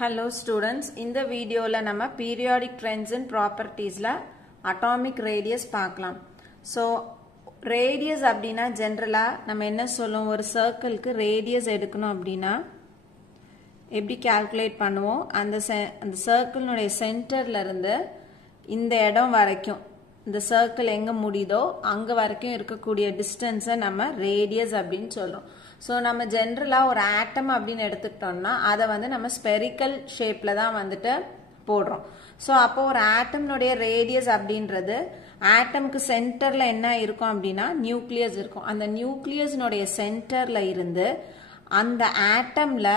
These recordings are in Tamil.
Hello students, in the video la nama periodic trends and properties la atomic radius paakalam. So radius abdina generally nama enna sollum ஒரு circle க்கு radius எடுக்கணும் அப்படினா எப்படி calculate பண்ணுவோம் அந்த circle உடைய சென்டர்ல இருந்து இந்த இடம் வரைக்கும் இந்த circle எங்க முடியுதோ அங்க வரைக்கும் இருக்கக்கூடிய distance நம்ம radius அப்படினு சொல்றோம். So நம்ம ஜெனரலா ஒரு ஆட்டம் அப்படினு எடுத்துக்கிட்டோம்னா அத வந்து நம்ம ஸ்பெரிக்கல் ஷேப்ல தான் வந்துட்டு போடுறோம். சோ அப்போ ஒரு ஆட்டம்னுடைய ரேடியஸ் அப்படின்றது ஆட்டம்க்கு சென்டர்ல என்ன இருக்கும் அப்படினா நியூக்ளியஸ் இருக்கும். அந்த நியூக்ளியஸ்னுடைய சென்டர்ல இருந்து அந்த ஆட்டம்ல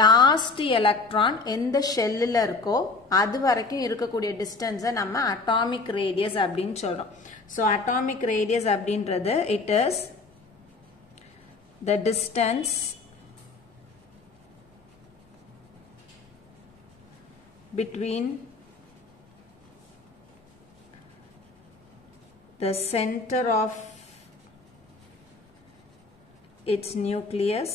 லாஸ்ட் எலக்ட்ரான் எந்த ஷெல்லுல இருக்கோ அது வரைக்கும் இருக்கக்கூடிய டிஸ்டன்ஸ் நம்ம அட்டாமிக் ரேடியஸ் அப்படினு சொல்றோம். சோ அட்டாமிக் ரேடியஸ் அப்படின்றது it is the distance between the center of its nucleus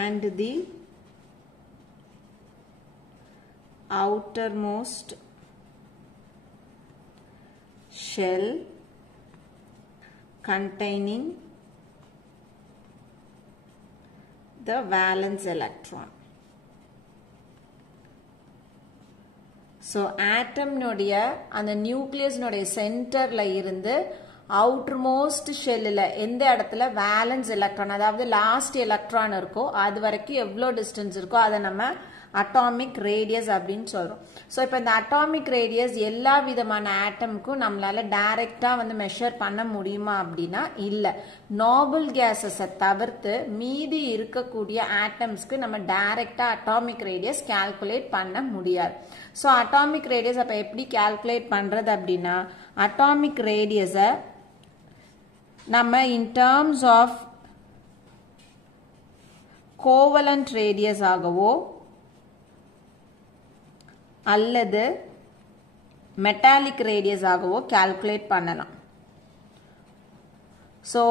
and the outermost shell containing the valence electron. So atom நோடிய அந்த nucleus நோடிய சென்டர்ல இருந்து outermost shellல எந்த இடத்துல valence electron அதாவது last electron இருக்கோ அது வரைக்கும் எவ்வளவு distance இருக்கோ அதை நம்ம atomic radius அப்படினு சொல்றோம். சோ இப்போ இந்த atomic radius எல்லா விதமான ஆட்டம்க்கும் நம்மளால டைரக்ட்டா வந்து மெஷர் பண்ண முடியுமா அப்படினா இல்ல. நோபல் கேஸஸ் தவிர்த்து மீதி இருக்கக்கூடிய ஆட்டம்ஸ்க்கு நம்ம டைரக்ட்டா atomic radius கால்குலேட் பண்ண முடியாது. சோ atomic radius அப்ப எப்படி கால்குலேட் பண்றது அப்படினா atomic radius நம்ம in terms of covalent radius ஆகவோ அல்லது மெட்டாலிக் ரேடியஸ் ஆகவோ கால்குலேட் பண்ணலாம். சோ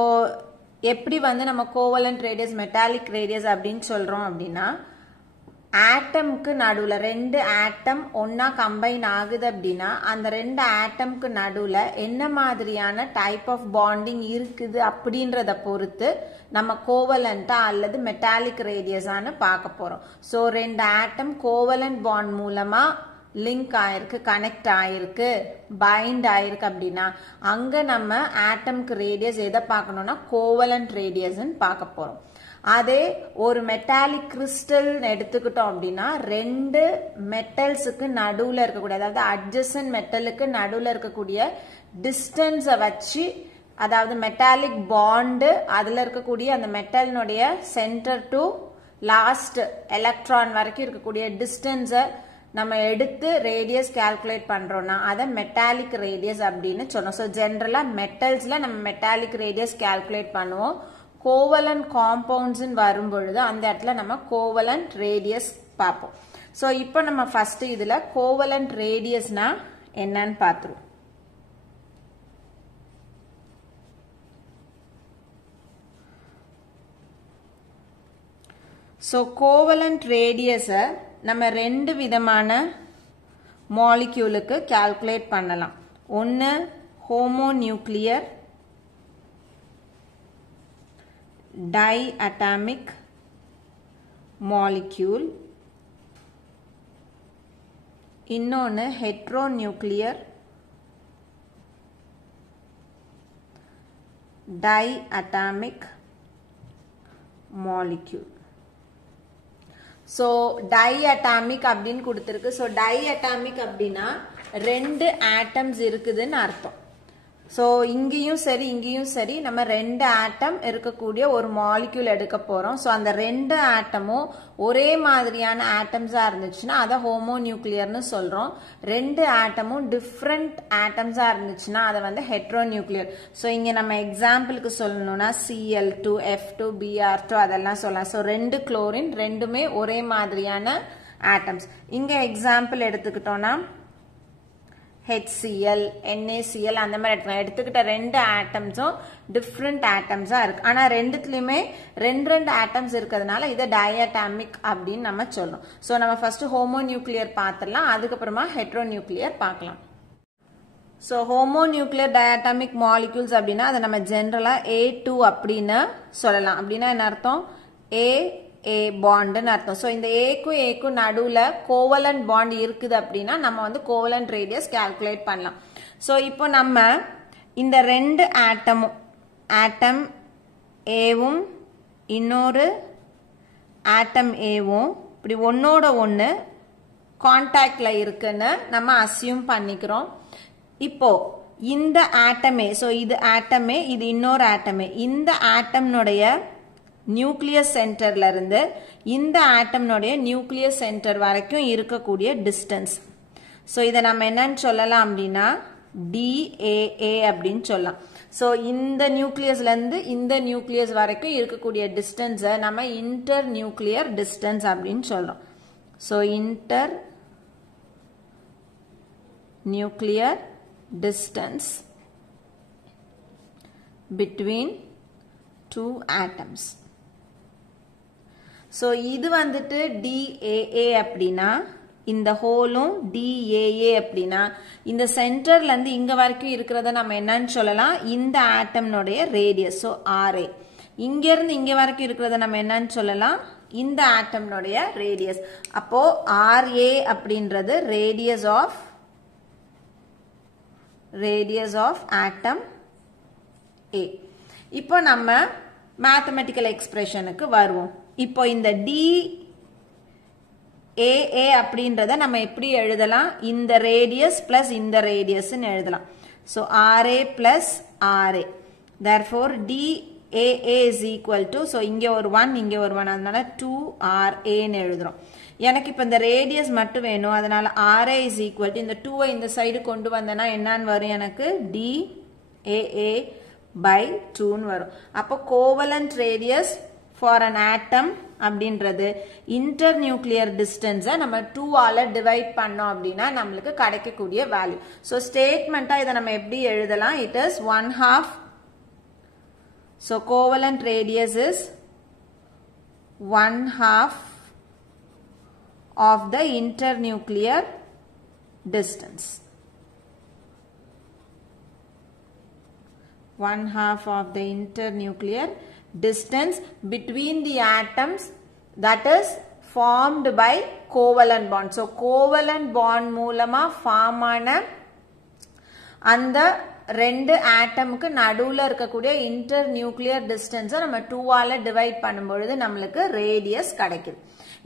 எப்படி வந்து நம்ம கோவலன்ட் ரேடியஸ் மெட்டாலிக் ரேடியஸ் அப்படினு சொல்றோம் அப்படினா ஆட்டம்க்கு நடுவுல ரெண்டு ஆட்டம் ஒண்ணா கம்பைன் ஆகுது அப்படினா அந்த ரெண்டு ஆட்டம்க்கு நடுவுல என்ன மாதிரியான டைப் ஆஃப் பாண்டிங் இருக்குது அப்படின்றத பொறுத்து நம்ம கோவலண்டா அல்லது மெட்டாலிக் ரேடியஸான்னு பார்க்க போறோம். சோ ரெண்டு ஆட்டம் கோவலன்ட் பாண்ட் மூலமா லிங்க் ஆயிருக்கு, கனெக்ட் ஆயிருக்கு, பைண்ட் ஆயிருக்கு அப்படின்னா அங்க நம்ம ஆட்டம்க்கு ரேடியஸ் எதை பார்க்கணும்னா கோவலன்ட் ரேடியஸ்ன்னு பார்க்க போறோம். அதே ஒரு மெட்டாலிக் கிறிஸ்டல் எடுத்துக்கிட்டோம் அப்படின்னா ரெண்டு மெட்டல்ஸுக்கு நடுவுல இருக்கக்கூடிய அதாவது அட்ஜசன்ட் மெட்டலுக்கு நடுவுல இருக்கக்கூடிய டிஸ்டன்ஸை வச்சு அதாவது மெட்டாலிக் பாண்டு அதுல இருக்கக்கூடிய அந்த மெட்டலினுடைய சென்டர் டு லாஸ்ட் எலக்ட்ரான் வரைக்கும் இருக்கக்கூடிய டிஸ்டன்ஸை நம்ம எடுத்து ரேடியஸ் கால்குலேட் பண்றோம்னா அதை மெட்டாலிக் ரேடியஸ் அப்படின்னு சொன்னோம். ஸோ ஜென்ரலா மெட்டல்ஸ்ல நம்ம மெட்டாலிக் ரேடியஸ் கால்குலேட் பண்ணுவோம். கோவலன்ட் காம்பவுண்ட்ஸ் வரும் பொழுது அந்த இடத்துல நம்ம கோவலன்ட் ரேடியஸ் பார்ப்போம். ஸோ இப்போ நம்ம ஃபர்ஸ்ட் இதுல கோவலன்ட் ரேடியஸ்னா என்னன்னு பார்த்துருவோம். ஸோ கோவலன்ட் ரேடியஸை நம்ம ரெண்டு விதமான மாலிக்யூலுக்கு கால்குலேட் பண்ணலாம். ஒன்று ஹோமோநியூக்ளியர் டைஅட்டாமிக் மாலிக்யூல், இன்னொன்று ஹெட்ரோநியூக்ளியர் டைஅட்டாமிக் மாலிக்யூல். சோ டைஅட்டாமிக் அப்படின்னு கொடுத்திருக்கு. சோ டைஅட்டாமிக் அப்படின்னா ரெண்டு ஆட்டம்ஸ் இருக்குதுன்னு அர்த்தம். சோ இங்கேயும் சரி இங்கேயும் சரி நம்ம ரெண்டு ஆட்டம் இருக்கக்கூடிய ஒரு மாலிக்யூல் எடுக்க போறோம். சோ அந்த ரெண்டு ஆட்டமும் ஒரே மாதிரியான ஆட்டம்ஸா இருந்துச்சுன்னா அதை ஹோமோநியூக்ளியர்னு சொல்றோம். ரெண்டு ஆட்டமும் டிஃப்ரெண்ட் ஆட்டம்ஸா இருந்துச்சுன்னா அதை வந்து ஹெட்ரோநியூக்ளியர். சோ இங்க நம்ம எக்ஸாம்பிளுக்கு சொல்லணும்னா Cl2, F2, Br2 அதெல்லாம் சொல்லலாம். சோ ரெண்டு குளோரின் ரெண்டுமே ஒரே மாதிரியான ஆட்டம்ஸ். இங்க எக்ஸாம்பிள் எடுத்துக்கிட்டோம்னா HCl, NaCl அந்த மாதிரி எடுத்துக்கலாம். எடுத்துக்கிட்ட ரெண்டு ஆட்டம்ஸும் டிஃப்ரெண்ட் ஆட்டம்ஸா இருக்கு. ஆனா ரெண்டுத்துலயுமே ரெண்டு ஆட்டம்ஸ் இருக்கிறதுனால இதை டயட்டாமிக் அப்படின்னு நம்ம சொல்றோம். சோ நம்ம ஃபர்ஸ்ட் ஹோமோநியூக்ளியர் பார்த்துடலாம், அதுக்கப்புறமா ஹெட்ரோநியூக்ளியர் பார்க்கலாம். சோ ஹோமோநியூக்ளியர் டயட்டாமிக் மாலிக்யூல்ஸ் அப்படின்னா அதை நம்ம ஜென்ரலா A2 அப்படின்னு சொல்லலாம். அப்படின்னா என்ன அர்த்தம்? A பாண்ட்னு அர்த்தம். சோ இந்த ஏக்கும் நடுவுல கோவலன்ட் பாண்ட் இருக்குது அப்படின்னா நம்ம வந்து கோவலன்ட் ரேடியஸ் கால்குலேட் பண்ணலாம். சோ இப்போ நம்ம இந்த ரெண்டு ஆட்டம் ஏவும் இன்னொரு ஆட்டம் ஏவும் இப்படி ஒன்னோட ஒன்னு கான்டாக்ட்ல இருக்குன்னு நம்ம அசியூம் பண்ணிக்கிறோம். இப்போ இந்த ஆட்டமே, சோ இது ஆட்டமே, இது இன்னொரு ஆட்டமே, இந்த ஆட்டம்னுடைய நியூக்ளியஸ் சென்டர்ல இருந்து இந்த ஆட்டம்னுடைய நியூக்ளியஸ் சென்டர் வரைக்கும் இருக்கக்கூடிய டிஸ்டன்ஸ். சோ இதை நம்ம என்னன்னு சொல்லலாம் அப்படின்னா DAA அப்படின்னு சொல்லலாம். சோ இந்த நியூக்ளியஸ்ல இருந்து இந்த நியூக்ளியஸ் வரைக்கும் இருக்கக்கூடிய டிஸ்டன்ஸை நம்ம இன்டர் நியூக்ளியர் டிஸ்டன்ஸ் அப்படின்னு சொல்றோம். So inter nuclear distance between two atoms. சோ இது வந்துட்டு DAA அப்படின்னா இந்த ஹோலும் DAA அப்படின்னா இந்த சென்டர்ல இருந்து இங்க வரைக்கும் இருக்கிறத நம்ம என்னன்னு சொல்லலாம்? இந்த ஆட்டம்னுடைய ரேடியஸ். So RA. இங்க இருந்து இங்க வரைக்கும் இருக்கிறத நம்ம என்னன்னு சொல்லலாம்? இந்த ஆட்டம்னுடைய ரேடியஸ். அப்போ RA அப்படின்றது ரேடியஸ் ஆஃப் ஆட்டம் A. இப்போ நம்ம மேத்தமெட்டிக்கல் எக்ஸ்பிரஷனுக்கு வருவோம். இப்போ இந்த DAA அப்படின்றத நம்ம எப்படி எழுதலாம்? இந்த ரேடியஸ் பிளஸ் இந்த ரேடியஸ் எழுதலாம். So RA plus RA. Therefore DAA is equal to, so இங்க ஒரு 1 இங்க ஒரு 1, அதனால 2RA ன்னு எழுதுறோம். எனக்கு இப்ப இந்த ரேடியஸ் மட்டும் வேணும், அதனால RA is equal to இந்த 2 இந்த சைடு கொண்டு வந்தனா என்னன்னு வரும்? எனக்கு DAA by 2 ன்னு வரும். அப்போ covalent radius for an atom அப்படின்றது இன்டர் நியூக்ளியர் டிஸ்டன்ஸை நம்ம 2 ஆல டிவைட் பண்ணோம் அப்படின்னா நம்மளுக்கு கிடைக்கக்கூடிய வேல்யூ. ஸோ ஸ்டேட்மெண்டா இதை நம்ம எப்படி எழுதலாம்? It is 1/2. So covalent radius is 1/2 of the internuclear distance. 1/2 of the internuclear distance between the atoms that is formed by covalent bond. So covalent bond மூலமா ஃபார்ம் ஆன அந்த ரெண்டு ஆட்டமுக்கு நடுவுல இருக்கக்கூடிய இன்டர் நியூக்ளியர் டிஸ்டன்ஸை நம்ம 2 ஆல டிவைட் பண்ணும்பொழுது நம்மளுக்கு ரேடியஸ் கிடைக்குது.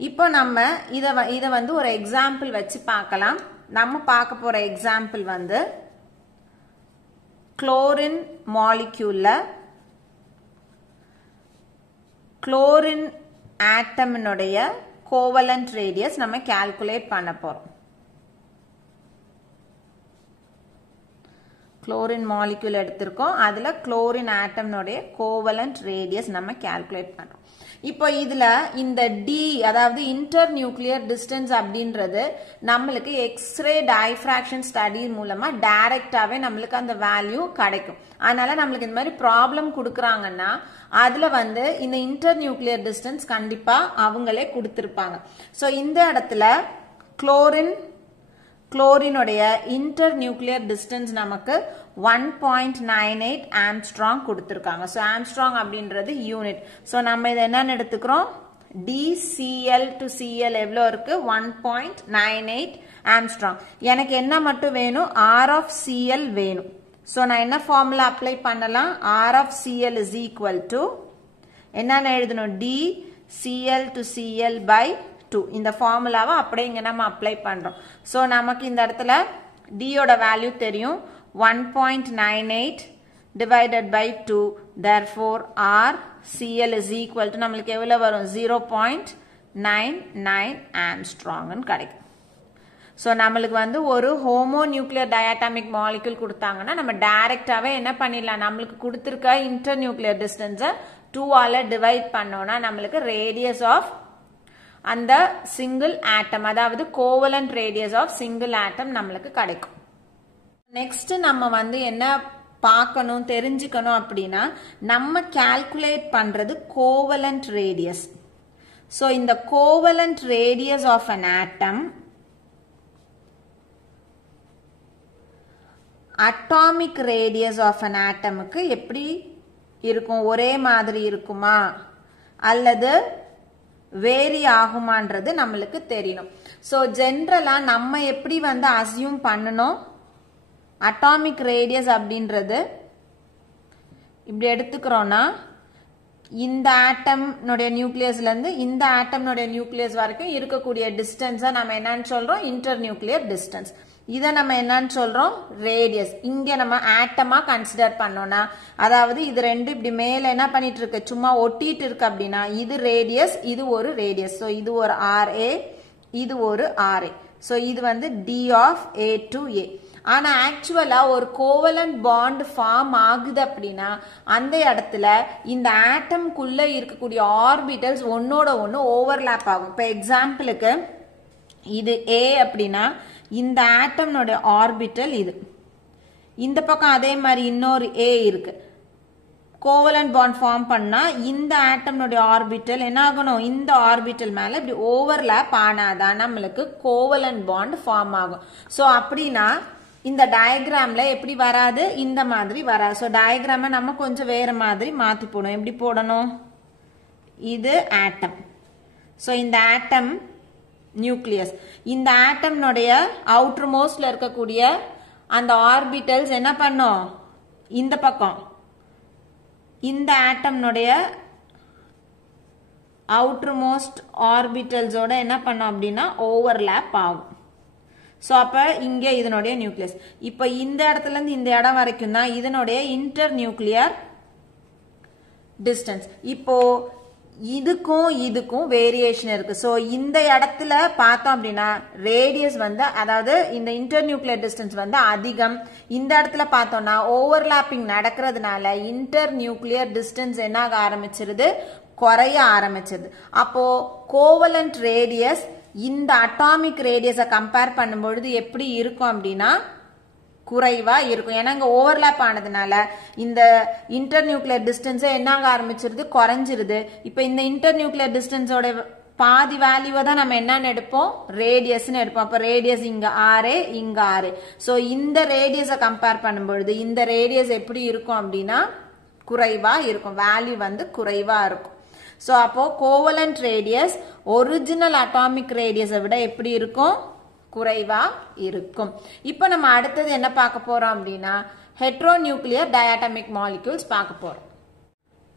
இப்போ நம்ம இதை வந்து ஒரு எக்ஸாம்பிள் வச்சு பார்க்கலாம். நம்ம பார்க்க போற எக்ஸாம்பிள் வந்து குளோரின் மாலிக்யூல்ல குளோரின் ஆட்டமினுடைய கோவலன்ட் ரேடியஸ் நம்ம கால்குலேட் பண்ண போறோம். குளோரின் மாலிக்யூல் எடுத்திருக்கோம், அதுல குளோரின் ஆட்டம்னுடைய கோவலன்ட் ரேடியஸ் நம்ம கால்குலேட் பண்றோம். இப்போ இதுல இந்த டி, அதாவது இன்டர் நியூக்ளியர் டிஸ்டன்ஸ் அப்படின்றது நம்மளுக்கு எக்ஸ்ரே டைஃப்ராக்ஷன் ஸ்டடி மூலமா டைரக்டாவே நம்மளுக்கு அந்த வேல்யூ கிடைக்கும். அதனால நம்மளுக்கு இந்த மாதிரி ப்ராப்ளம் கொடுக்குறாங்கன்னா அதுல வந்து இந்த இன்டர் நியூக்ளியர் டிஸ்டன்ஸ் கண்டிப்பா அவங்களே கொடுத்திருப்பாங்க. சோ இந்த இடத்துல குளோரினுடைய இன்டர் நியூக்ளியர் டிஸ்டன்ஸ் நமக்கு 1.98 ஆம்ஸ்ட்ராங் கொடுத்திருக்காங்க. சோ ஆம்ஸ்ட்ராங் அப்படின்றது யூனிட். சோ நம்ம இதை என்னன்னு எடுத்துக்கிறோம்? DCl to Cl எவ்வளவு இருக்கு? 1.98 ஆம்ஸ்ட்ராங். எனக்கு என்ன மட்டும் வேணும்? R of Cl வேணும். சோ நான் என்ன ஃபார்முலா அப்ளை பண்ணலாம்? R of Cl is equal to என்னன்னு எழுதணும்? DCl to Cl by 2. இந்த ஃபார்முலாவை அப்படியே இங்க நம்ம அப்ளை பண்றோம். சோ நமக்கு இந்த இடத்துல D யோட வேல்யூ தெரியும், 1.98 divided by 2. Therefore R Cl is equal to நம்மளுக்கு எவ்வளவு வரும்? 0.99 ஆம்ஸ்ட்ராங் கிடைக்கும். சோ நம்மளுக்கு வந்து ஒரு ஹோமோ நியூக்ளியர் டயாட்டாமிக் மாலிக்யூல் கொடுத்தாங்கன்னா நம்ம டைரக்டாவே என்ன பண்ணிடலாம்? நம்மளுக்கு கொடுத்திருக்க இன்டர் நியூக்ளியர் டிஸ்டன்ஸை 2 ஆல டிவைட் பண்ணோம்னா நம்மளுக்கு ரேடியஸ் ஆஃப் அந்த சிங்கிள் ஆட்டம், அதாவது கோவலன்ட் ரேடியஸ் ஆஃப் சிங்கிள் ஆட்டம் நம்மளுக்கு கிடைக்கும். நெக்ஸ்ட் நம்ம வந்து என்ன பார்க்கணும் தெரிஞ்சுக்கணும் அப்படின்னா நம்ம கால்குலேட் பண்றது கோவலன்ட் ரேடியஸ். ஸோ இந்த covalent radius of an atom atomic radius of an atomக்கு எப்படி இருக்கும், ஒரே மாதிரி இருக்குமா அல்லது வேரி ஆகுமான்றது நம்மளுக்கு தெரியணும். ஸோ ஜென்ரலா நம்ம எப்படி வந்து அசியூம் பண்ணணும், அட்டாமிக் ரேடியஸ் அப்படின்றது இப்படி எடுத்துக்கிறோம்னா இந்த ஆட்டம்னுடைய நியூக்ளியஸ்ல இருந்து இந்த ஆட்டம்னுடைய நியூக்ளியஸ் வரைக்கும் இருக்கக்கூடிய டிஸ்டன்ஸை நம்ம என்னன்னு சொல்றோம், இன்டர் நியூக்ளியர் டிஸ்டன்ஸ். இதை நம்ம என்னன்னு சொல்றோம், ரேடியஸ். இங்க நம்ம ஆட்டமா கன்சிடர் பண்ணோம்னா, அதாவது இது ரெண்டு இப்படி மேல என்ன பண்ணிட்டு இருக்கு, சும்மா ஒட்டிட்டு இருக்கு அப்படின்னா இது ரேடியஸ், இது ஒரு ரேடியஸ். ஸோ இது ஒரு RA, இது ஒரு RA. ஸோ இது வந்து D of A to A. ஆனா ஆக்சுவலா ஒரு கோவலன்ட் பாண்ட் ஃபார்ம் ஆகுது அப்படின்னா அந்த இடத்துல இந்த ஆட்டம்குள்ள இருக்கக்கூடிய ஆர்பிட்டல்ஸ் ஒன்னோட ஒன்னு ஓவர்லாப் ஆகும். இப்ப எக்ஸாம்பிளுக்கு இது A அப்படின்னா இந்த ஆட்டம்னோட ஆர்பிட்டல் இது, இந்த பக்கம் அதே மாதிரி இன்னொரு A இருக்கு. கோவலன்ட் பாண்ட் ஃபார்ம் பண்ணா இந்த ஆட்டம்னுடைய ஆர்பிட்டல் என்ன ஆகணும், இந்த ஆர்பிட்டல் மேல இப்படி ஓவர்லாப் ஆனாதான் நம்மளுக்கு கோவலன்ட் பாண்ட் ஃபார்ம் ஆகும். ஸோ அப்படின்னா இந்த டயக்ராம்ல எப்படி வராது, இந்த மாதிரி வராது. ஸோ டயக்ராம நம்ம கொஞ்சம் வேற மாதிரி மாத்தி போடணும். எப்படி போடணும், இது ஆட்டம். ஸோ இந்த ஆட்டம் நியூக்ளியஸ், இந்த ஆட்டம்னுடைய அவுட்டர் மோஸ்ட்ல இருக்கக்கூடிய அந்த ஆர்பிட்டல்ஸ் என்ன பண்ணும், இந்த பக்கம் இந்த ஆட்டம்னுடைய அவுட்டர் மோஸ்ட் ஆர்பிட்டல்ஸோட என்ன பண்ணும் அப்படின்னா ஓவர்லாப் ஆகும். ஸோ அப்போ இங்கே இதனுடைய நியூக்ளியஸ். இப்போ இந்த இடத்துல இருந்து இந்த இடம் வரைக்கும் தான் இதனுடைய இன்டர் நியூக்ளியர் டிஸ்டன்ஸ். இப்போ இதுக்கும் இதுக்கும் வேரியேஷன் இருக்கு. ஸோ இந்த இடத்துல பார்த்தோம் அப்படின்னா ரேடியஸ் வந்து, அதாவது இந்த இன்டர் நியூக்ளியர் டிஸ்டன்ஸ் வந்து அதிகம். இந்த இடத்துல பார்த்தோம்னா ஓவர்லாப்பிங் நடக்கிறதுனால இன்டர் நியூக்ளியர் டிஸ்டன்ஸ் என்ன ஆக ஆரம்பிச்சிருது, குறைய ஆரம்பிச்சிருது. அப்போ கோவலன்ட் ரேடியஸ் இந்த அட்டாமிக் ரேடியஸை கம்பேர் பண்ணும்பொழுது எப்படி இருக்கும் அப்படின்னா குறைவா இருக்கும். ஏன்னா இங்க ஓவர்லாப் ஆனதுனால இந்த இன்டர் நியூக்ளியர் டிஸ்டன்ஸே என்ன ஆக ஆரம்பிச்சிருது, குறைஞ்சிருது. இப்ப இந்த இன்டர் நியூக்ளியர் டிஸ்டன்ஸோட பாதி வேல்யூவை தான் நம்ம என்னன்னு எடுப்போம், ரேடியஸ்ன்னு எடுப்போம். அப்ப ரேடியஸ் இங்க RA, இங்க RA. சோ இந்த ரேடியஸை கம்பேர் பண்ணும்பொழுது இந்த ரேடியஸ் எப்படி இருக்கும் அப்படின்னா குறைவா இருக்கும், வேல்யூ வந்து குறைவா இருக்கும். ஸோ அப்போ கோவலன்ட் ரேடியஸ் ஒரிஜினல் அட்டாமிக் ரேடியஸை விட எப்படி இருக்கும், குறைவா இருக்கும். இப்போ நம்ம அடுத்தது என்ன பார்க்க போறோம் அப்படின்னா ஹெட்ரோநியூக்ளியர் டயாட்டமிக் மாலிக்யூல்ஸ் பார்க்க போறோம்.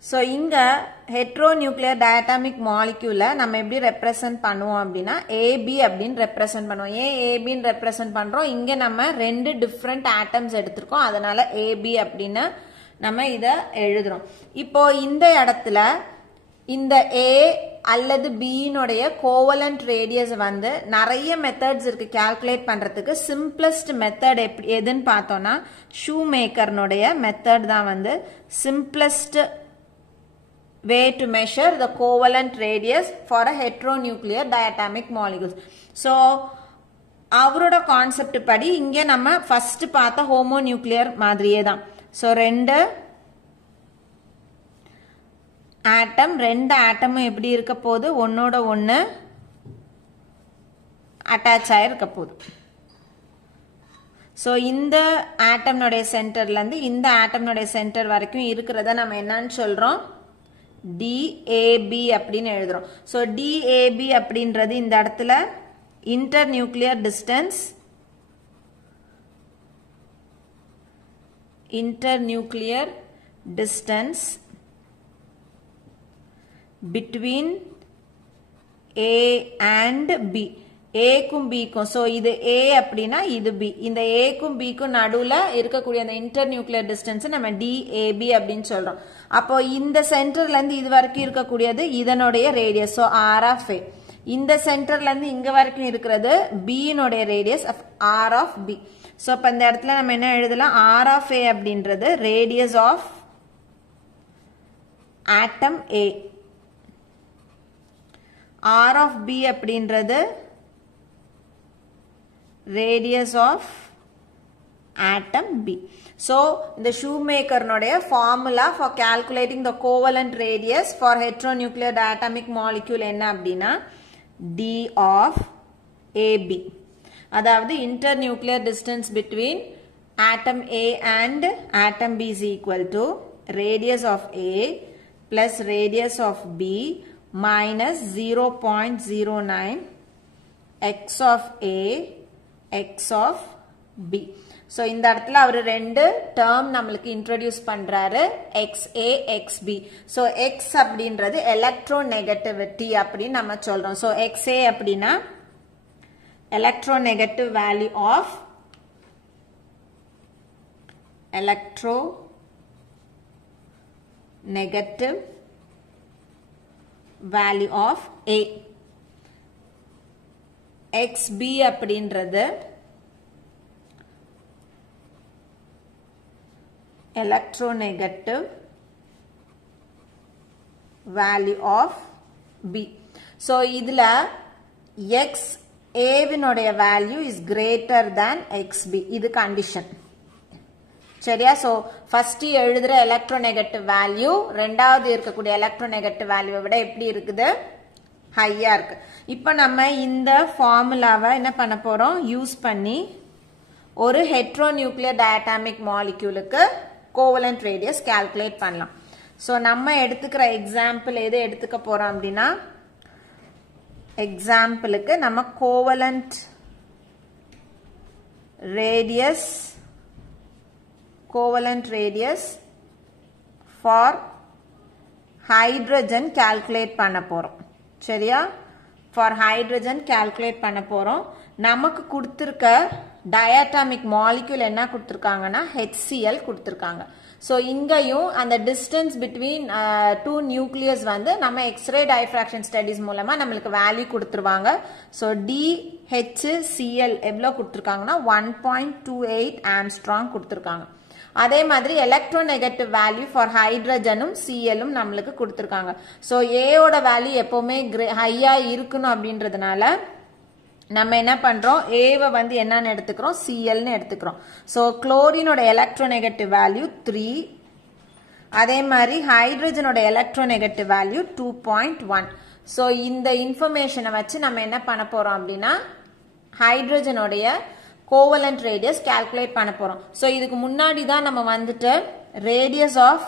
ஸோ இங்க ஹெட்ரோநியூக்ளியர் டயாட்டமிக் மாலிக்யூலை நம்ம எப்படி ரெப்ரசன்ட் பண்ணுவோம் அப்படின்னா AB அப்படின்னு ரெப்ரசன்ட் பண்ணுவோம். ஏன் ABன்னு ரெப்ரசன்ட் பண்றோம், இங்க நம்ம ரெண்டு டிஃப்ரெண்ட் ஆட்டம்ஸ் எடுத்திருக்கோம், அதனால AB அப்படின்னு நம்ம இதை எழுதுறோம். இப்போ இந்த இடத்துல இந்த A அல்லது Bனுடைய கோவலன்ட் ரேடியஸ் வந்து நிறைய மெத்தட்ஸ் இருக்கு கால்குலேட் பண்றதுக்கு. சிம்பிளஸ்ட் மெத்தட் எதுன்னு பார்த்தோம்னா ஷூ மேக்கர்னுடைய மெத்தட் தான் வந்து simplest way to measure the covalent radius for a heteronuclear diatomic molecules. So அவரோட கான்செப்ட் படி இங்கே நம்ம ஃபர்ஸ்ட் பார்த்த ஹோமோ நியூக்ளியர் மாதிரியே தான். ஸோ ரெண்டு ஆட்டமும் எப்படி இருக்க போகுது, ஒன்னோட ஒன்னு அட்டாச் ஆயிருக்க போகுது. ஸோ இந்த ஆட்டம்னுடைய சென்டர்ல இருந்து இந்த ஆட்டம்னுடைய சென்டர் வரைக்கும் இருக்கிறத நம்ம என்னன்னு சொல்றோம், DAB அப்படின்னு எழுதுறோம். ஸோ DAB அப்படின்றது இந்த இடத்துல inter nuclear distance, between A and B. ஏக்கும் பிக்கும். ஸோ இது A அப்படின்னா இது B. இந்த ஏக்கும் பிக்கும் நடுவில் இருக்கக்கூடிய அந்த இன்டர் நியூக்ளியர் டிஸ்டன்ஸ் நம்ம DAB அப்படின்னு சொல்றோம். அப்போ இந்த சென்டர்ல இருந்து இது வரைக்கும் இருக்கக்கூடியது இதனுடைய radius. So R of A. இந்த சென்டர்ல இருந்து இங்க வரைக்கும் இருக்கிறது Bனுடைய radius R of B. So இப்போ இந்த இடத்துல நம்ம என்ன எழுதலாம், R of A அப்படின்றது radius of atom A. R of B அப்படின்றது radius of atom B. So the shoemaker formula for calculating the covalent radius for heteronuclear diatomic molecule enna அப்படினா d of AB. அதாவது internuclear distance between atom A and atom B is equal to radius of A plus radius of B minus 0.09 x of A x of B. So இந்த இடத்துல அவர் ரெண்டு டேர்ம் நமக்கு இன்ட்ரோடியூஸ் பண்றாரு XA XB. So X அப்படின்றது எலக்ட்ரோநெகட்டிவிட்டி அப்படி நம்ம சொல்றோம். So XA அப்படினா electronegative value of electronegative value of A. XB அப்படின்றது electronegative value of B. So இதுல X A வினுடைய value is greater than XB. இது condition. சரியா? So first எழுதுற electronegative value ரெண்டாவது இருக்கக்கூடிய electronegative value விட எப்படி இருக்குது? ஹையா இருக்கு. இப்போ நம்ம இந்த ஃபார்முலாவை என்ன பண்ண போறோம்? யூஸ் பண்ணி ஒரு ஹெட்ரோநியூக்ளியர் டயட்டாமிக் மாலிக்யூலுக்கு கோவலன்ட் ரேடியஸ் கால்குலேட் பண்ணலாம். ஸோ நம்ம எடுத்துக்கிற எக்ஸாம்பிள் எது எடுத்துக்க போறோம் அப்படின்னா எக்ஸாம்பிளுக்கு நம்ம covalent radius for hydrogen calculate பண்ண போறோம். சரியா? ஃபார் ஹைட்ரஜன் கால்குலேட் பண்ண போறோம். நமக்கு கொடுத்திருக்க டயட்டாமிக் மாலிக்யூல் என்ன கொடுத்திருக்காங்கன்னா HCl கொடுத்திருக்காங்க. ஸோ இங்கேயும் அந்த டிஸ்டன்ஸ் பிட்வீன் டூ நியூக்ளியஸ் வந்து நம்ம எக்ஸ்ரே டைஃப்ராக்ஷன் ஸ்டடிஸ் மூலமா நம்மளுக்கு வேல்யூ கொடுத்துருவாங்க. ஸோ DHCl எவ்வளோ கொடுத்துருக்காங்கன்னா 1.28 ஆம்ஸ்ட்ராங் கொடுத்துருக்காங்க. அதே மாதிரி எலக்ட்ரோநெகட்டிவ் வேல்யூ ஃபார் ஹைட்ரஜனும் சிஎலும் நம்மளுக்கு கொடுத்துருக்காங்க. ஸோ ஏயோட வேல்யூ எப்பவுமே ஹையா இருக்கணும் அப்படின்றதுனால நம்ம என்ன பண்றோம்? ஏவை வந்து என்னன்னு எடுத்துக்கிறோம்? சிஎல்னு எடுத்துக்கிறோம். ஸோ குளோரினோட எலக்ட்ரோநெகட்டிவ் வேல்யூ 3. அதே மாதிரி ஹைட்ரஜனோட எலக்ட்ரோநெகட்டிவ் வேல்யூ 2.1. ஸோ இந்த இன்ஃபர்மேஷனை வச்சு நம்ம என்ன பண்ண போறோம் அப்படின்னா ஹைட்ரஜனோடைய கோவலன்ட் ரேடியஸ் கால்குலேட் பண்ண போறோம். ஸோ இதுக்கு முன்னாடி தான் நம்ம வந்துட்டு ரேடியஸ் ஆஃப்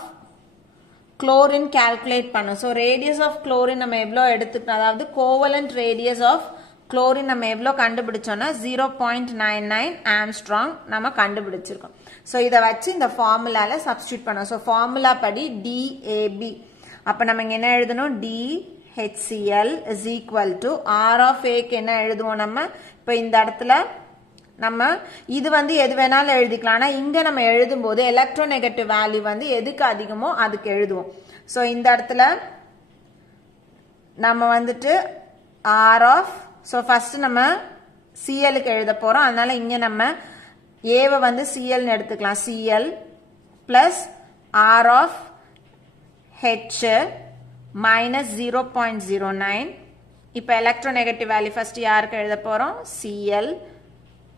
குளோரின் கால்குலேட் பண்ணோம். ஸோ ரேடியஸ் ஆஃப் குளோரின் நம்ம எவ்வளோ எடுத்துக்கணும்? அதாவது கோவலன்ட் ரேடியஸ் ஆஃப் குளோரின் நம்ம எவ்வளோ கண்டுபிடிச்சோம்னா 0.99 ஆம்ஸ்ட்ராங் நம்ம கண்டுபிடிச்சிருக்கோம். ஸோ இதை வச்சு இந்த ஃபார்முலால சப்ஸ்டியூட் பண்ணோம். ஸோ ஃபார்முலா படி DAB அப்போ நம்ம இங்கே என்ன எழுதணும்? DHCl is equal to R of Aக்கு என்ன எழுதுவோம் நம்ம? இப்போ இந்த இடத்துல நம்ம இது வந்து எது வேணாலும் எழுதிக்கலாம். ஆனால் இங்கே நம்ம எழுதும் போது எலக்ட்ரோநெகட்டிவ் வேல்யூ வந்து எதுக்கு அதிகமோ அதுக்கு எழுதுவோம். ஸோ இந்த இடத்துல நம்ம வந்துட்டு R of ஸோ ஃபர்ஸ்ட் நம்ம சிஎலுக்கு எழுத போறோம். அதனால இங்க நம்ம ஏவை வந்து சிஎல்னு எடுத்துக்கலாம். CL plus R of H minus 0.09. இப்போ எலக்ட்ரோநெகட்டிவ் வேல்யூ ஃபர்ஸ்ட் யாருக்கு எழுத போறோம்? CL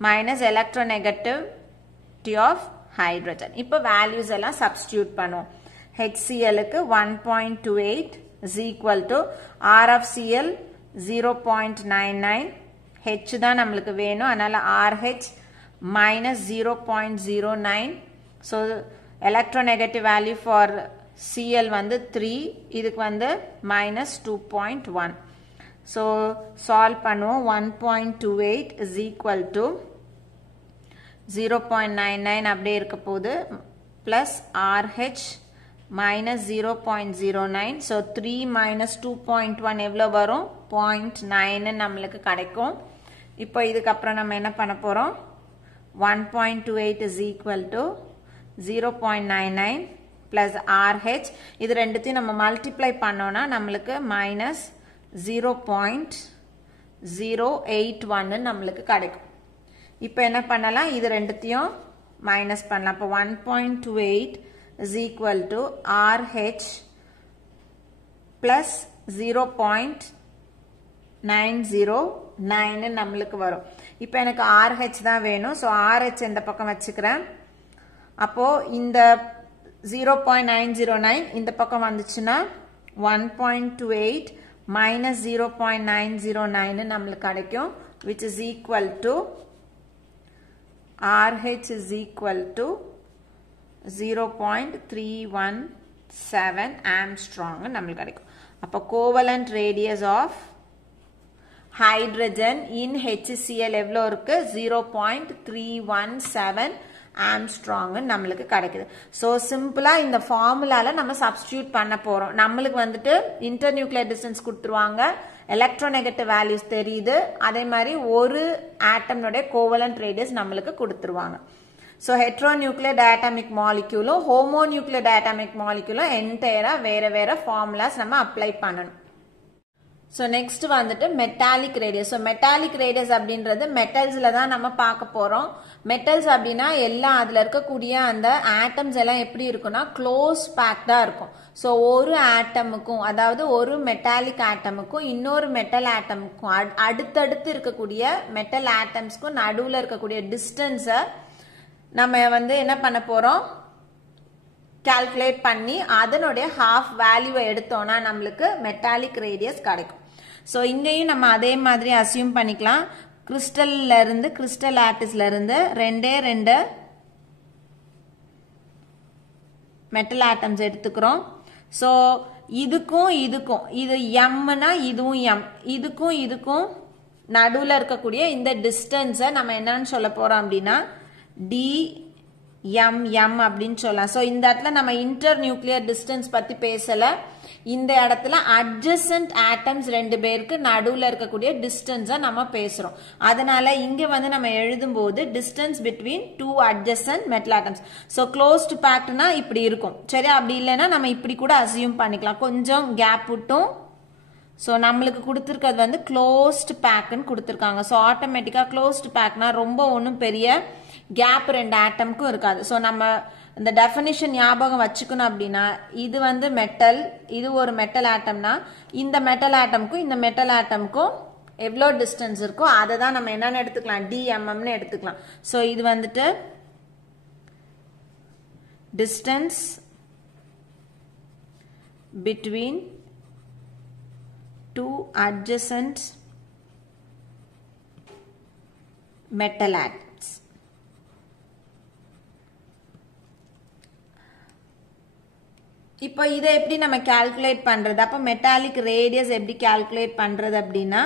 minus electronegativity of hydrogen. இப்போ வேல்யூஸ் எல்லாம் சப்ஸ்டியூட் பண்ணுவோம். HClக்கு 1.28 is equal to R of Cl 0.99. H தான் நம்மளுக்கு வேணும். அதனால RH minus 0.09. So electronegative value for Cl வந்து 3. இதுக்கு வந்து minus 2.1. So solve பண்ணுவோம். 1.28 is equal to 0.99 அப்படியே இருக்க போது plus RH minus 0.09. So 3 minus 2.1 எவ்வளோ வரும்? 0.9 நம்மளுக்கு கிடைக்கும். இப்போ இதுக்கு அப்புறம் நம்ம என்ன பண்ண போறோம்? 1.28 is equal to 0.99 plus RH. இது ரெண்டுத்தையும் நம்ம மல்டிப்ளை பண்ணோம்னா நம்மளுக்கு minus 0.081 நம்மளுக்கு கிடைக்கும். இப்போ என்ன பண்ணலாம்? இது ரெண்டுத்தையும் மைனஸ் பண்ணலாம். அப்போ 1.28 is equal to RH plus 0.909 நம்மளுக்கு வரும். இப்போ எனக்கு RH தான் வேணும். ஸோ RH இந்த பக்கம் வச்சுக்கிறேன். அப்போ இந்த 0.909 இந்த பக்கம் வந்துச்சுன்னா 1.28 minus 0.909 நம்மளுக்கு கிடைக்கும், which is equal to RH is equal to 0.317 Armstrong நம்மளுக்கு கிடைக்கும். அப்போ covalent radius of hydrogen in HCl எவ்வளோ இருக்கு? 0.317 Armstrong நம்மளுக்கு கிடைக்குது. ஸோ சிம்பிளா இந்த ஃபார்முலால நம்ம சப்ஸ்டியூட் பண்ண போறோம். நம்மளுக்கு வந்துட்டு இன்டர்நியூக்ளியர் டிஸ்டன்ஸ் கொடுத்துருவாங்க, எலக்ட்ரோநெகட்டிவ் வேல்யூஸ் தெரியுது, அதே மாதிரி ஒரு ஆட்டம்னுடைய கோவலன்ட் ரேடியஸ் நம்மளுக்கு கொடுத்துருவாங்க. ஸோ ஹெட்ரோநியூக்ளியர் டயட்டாமிக் மாலிக்யூலும் ஹோமோநியூக்ளியர் டயட்டாமிக் மாலிக்யூலும் என்டையரா வேற வேற ஃபார்முலாஸ் நம்ம அப்ளை பண்ணணும். ஸோ நெக்ஸ்ட் வந்துட்டு metallic radius. So metallic radius அப்படின்றது மெட்டல்ஸ்ல தான் நம்ம பார்க்க போறோம். மெட்டல்ஸ் அப்படின்னா எல்லாம் அதுல இருக்கக்கூடிய அந்த ஆட்டம்ஸ் எல்லாம் எப்படி இருக்கும்னா க்ளோஸ் பேக்டா இருக்கும். ஸோ ஒரு ஆட்டமுக்கும், அதாவது ஒரு மெட்டாலிக் ஆட்டமுக்கும் இன்னொரு மெட்டல் ஆட்டமுக்கும் அடுத்தடுத்து இருக்கக்கூடிய மெட்டல் ஆட்டம்ஸ்க்கும் நடுவில் இருக்கக்கூடிய டிஸ்டன்ஸை நம்ம வந்து என்ன பண்ண போறோம்? கால்குலேட் பண்ணி அதனுடைய ஹாஃப் வேல்யூவை எடுத்தோம்னா நம்மளுக்கு மெட்டாலிக் ரேடியஸ் கிடைக்கும். ஸோ இங்கேயும் நம்ம அதே மாதிரி அசியூம் பண்ணிக்கலாம். கிறிஸ்டல்ல இருந்து, கிறிஸ்டல் லாட்டிஸ்ல இருந்து ரெண்டு மெட்டல் ஆட்டம்ஸ் எடுத்துக்கிறோம். ஸோ இதுக்கும் இது எம்னா இதுவும் எம், இதுக்கும் நடுவில் இருக்கக்கூடிய இந்த டிஸ்டன்ஸை நம்ம என்னன்னு சொல்ல போறோம் அப்படின்னா DMM அப்படின்னு சொல்லலாம். ஸோ இந்த இடத்துல நம்ம இன்டர் நியூக்ளியர் டிஸ்டன்ஸ் பத்தி பேசல, இந்த இடத்துல அட்ஜசன்ட் ஆட்டம்ஸ் ரெண்டு பேருக்கு நடுவில் இருக்கக்கூடிய டிஸ்டன்ஸை நம்ம பேசுறோம். அதனால இங்க வந்து நம்ம எழுதும் போது distance between two adjacent metal atoms. So closed பேக்ட்னா இப்படி இருக்கும். சரி, அப்படி இல்லைன்னா நம்ம இப்படி கூட அசியூம் பண்ணிக்கலாம், கொஞ்சம் கேப் விட்டும். ஸோ நம்மளுக்கு கொடுத்துருக்கிறது வந்து க்ளோஸ்டு பேக்குன்னு கொடுத்துருக்காங்க. ஸோ ஆட்டோமேட்டிக்காக க்ளோஸ்டு பேக்னா ரொம்ப ஒன்றும் பெரிய கேப் ரெண்டு ஆட்டம்க்கும் இருக்காது. ஸோ நம்ம இந்த டெஃபினிஷன் ஞாபகம் வச்சுக்கணும் அப்படின்னா, இது வந்து மெட்டல், இது ஒரு மெட்டல் ஆட்டம்னா இந்த மெட்டல் ஆட்டம்க்கும் இந்த மெட்டல் ஆட்டம்க்கும் எவ்வளோ டிஸ்டன்ஸ் இருக்கோ அதை தான் நம்ம என்னன்னு எடுத்துக்கலாம், DMMன்னு எடுத்துக்கலாம். ஸோ இது வந்துட்டு distance between two adjacent metal atoms. இப்போ இதை எப்படி நம்ம கால்குலேட் பண்றது? அப்போ மெட்டாலிக் ரேடியஸ் எப்படி கால்குலேட் பண்றது அப்படின்னா,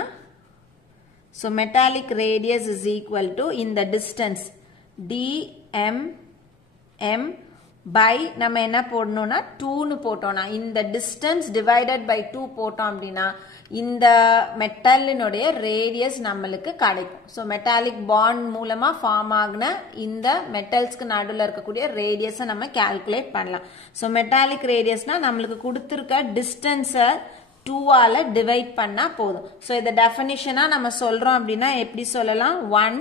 so metallic radius is equal to இந்த டிஸ்டன்ஸ் DMM பை நம்ம என்ன போடணும்னா 2ன்னு போட்டோம்னா, இந்த டிஸ்டன்ஸ் டிவைடட் பை 2 போட்டோம் அப்படின்னா இந்த மெட்டலினுடைய ரேடியஸ் நம்மளுக்கு கிடைக்கும். ஸோ மெட்டாலிக் பாண்ட் மூலமா ஃபார்ம் ஆகின இந்த மெட்டல்ஸ்க்கு நடுவில் இருக்கக்கூடிய ரேடியஸை நம்ம கால்குலேட் பண்ணலாம். ஸோ மெட்டாலிக் ரேடியஸ்னா நம்மளுக்கு கொடுத்துருக்க டிஸ்டன்ஸை 2ஆல டிவைட் பண்ணா போதும். ஸோ இதை டெஃபினிஷனா நம்ம சொல்றோம் அப்படின்னா எப்படி சொல்லலாம்? 1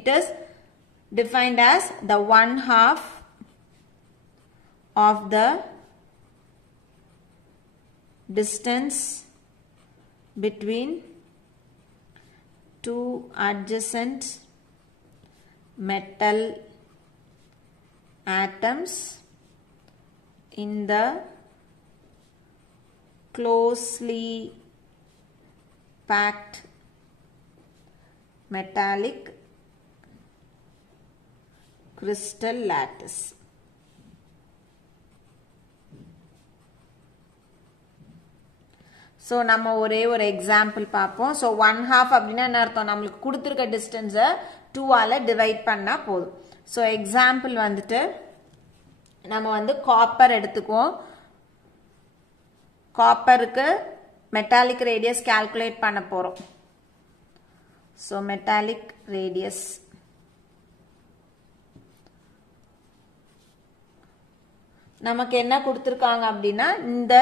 it is defined as the 1/2 of the distance between two adjacent metal atoms in the closely packed metallic crystal lattice. So நம்ம ஒரே ஒரு எக்ஸாம்பிள் பார்ப்போம். ஸோ 1/2 அப்படின்னா என்ன அர்த்தம்? நம்மளுக்கு கொடுத்துருக்க டிஸ்டன்ஸை 2ஆல டிவைட் பண்ணா போதும். ஸோ எக்ஸாம்பிள் வந்துட்டு நம்ம வந்து காப்பர் எடுத்துக்குவோம். காப்பருக்கு மெட்டாலிக் ரேடியஸ் கால்குலேட் பண்ண போறோம். ஸோ மெட்டாலிக் ரேடியஸ் நமக்கு என்ன கொடுத்துருக்காங்க அப்படின்னா இந்த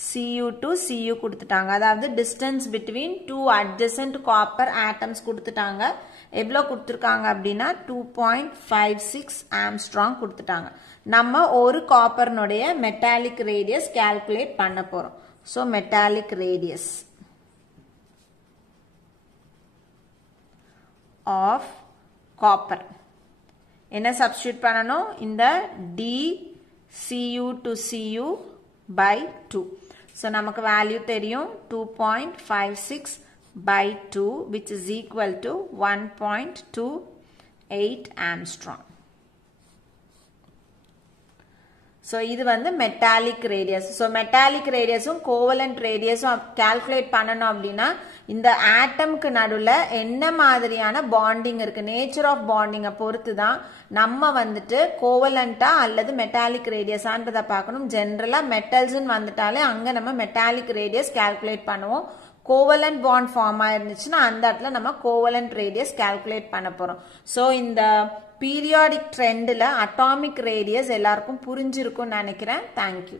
Cu to Cu கொடுத்துட்டாங்க. அதாவது distance between two adjacent copper atoms கொடுத்துட்டாங்க. எவ்வளோ கொடுத்துருக்காங்க அப்படின்னா 2.56 ஆம்ஸ்ட்ராங் கொடுத்துட்டாங்க. நம்ம ஒரு காப்பர்னுடைய மெட்டாலிக் ரேடியஸ் கால்குலேட் பண்ண போறோம். So metallic radius of copper. என்ன substitute பண்ணணும்? இந்த dCu to Cu by 2. So நமக்கு value தெரியும் 2.56 by 2 which is equal to 1.28 Armstrong. So இது வந்து metallic radius. So metallic radiusum covalent radiusum calculate பண்ணனும் அப்படினா இந்த ஆட்டம்க்கு நடுவுல என்ன மாதிரியான பாண்டிங் இருக்கு, நேச்சர் ஆஃப் பாண்டிங்கை பொறுத்து தான் நம்ம வந்துட்டு கோவலண்டா அல்லது மெட்டாலிக் ரேடியஸான்றதை பார்க்கணும். ஜென்ரலா மெட்டல்ஸ்ன்னு வந்துட்டாலே அங்க நம்ம மெட்டாலிக் ரேடியஸ் கால்குலேட் பண்ணுவோம். கோவலண்ட் பாண்ட் ஃபார்ம் ஆயிருந்துச்சுன்னா அந்த இடத்துல நம்ம கோவலண்ட் ரேடியஸ் கால்குலேட் பண்ண போறோம். ஸோ இந்த பீரியாடிக் ட்ரெண்ட்ல அட்டாமிக் ரேடியஸ் எல்லாருக்கும் புரிஞ்சிருக்கும்னு நினைக்கிறேன். தேங்க்யூ.